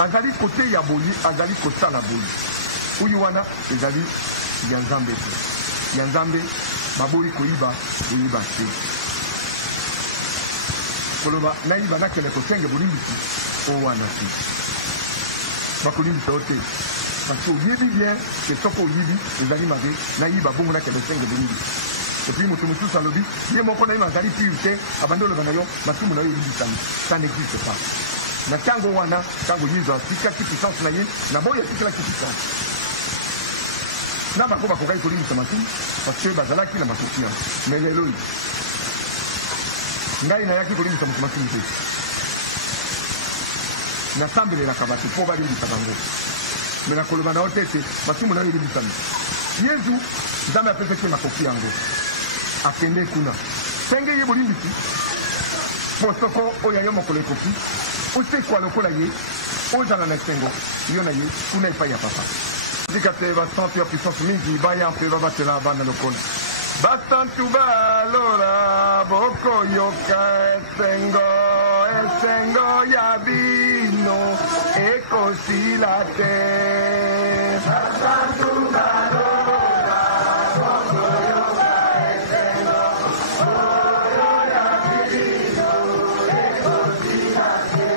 azali côté ya boli azali kosala boli uyu wana ezali ya nzambe te ya nzambe baboli koyiba koyiba te koloba nayiba nakende kosenge bolimbisi o wana te bakolimbisa o te parce que oyebi bien ke soko oyibi ezali mabe nayiba bongo nakende kosenge bolimbisi epuis moto mosusu alobi ye moko nayiba azali pure te abandi oloba na yo masumu na yo elimbisami ça n'existe pas na ntango wana ntango yesu atikaki puissance na ye na boyo atikelaki puissance na bango bakokaki kolimbisa masumu parce que bazalaki na makoki yango mais lelo ngai nayaki kolimbisa moto masumu te nasambelelaka bato mpo balimbisa bango me nakoloba na yo te ete masumu na yo elimbisami yesu nzambe apesaki makoki yango akende kuna senge ye bolimbisi mpo soko oyo yo mokolo ekoki osekwa lokola ye ozala na esengo yo na ye kuna epai ya papa tika te basantu ya puissance mingi baya mpe babatela bana lokola basantu balora bokoyoka esengo ya bino ekosila te basantu balora bokoyoka esengo ya bino ekosila te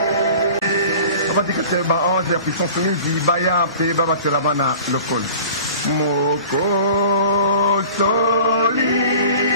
batika te baange ya puissance mingi baya mpe babatela bana lokola moko soli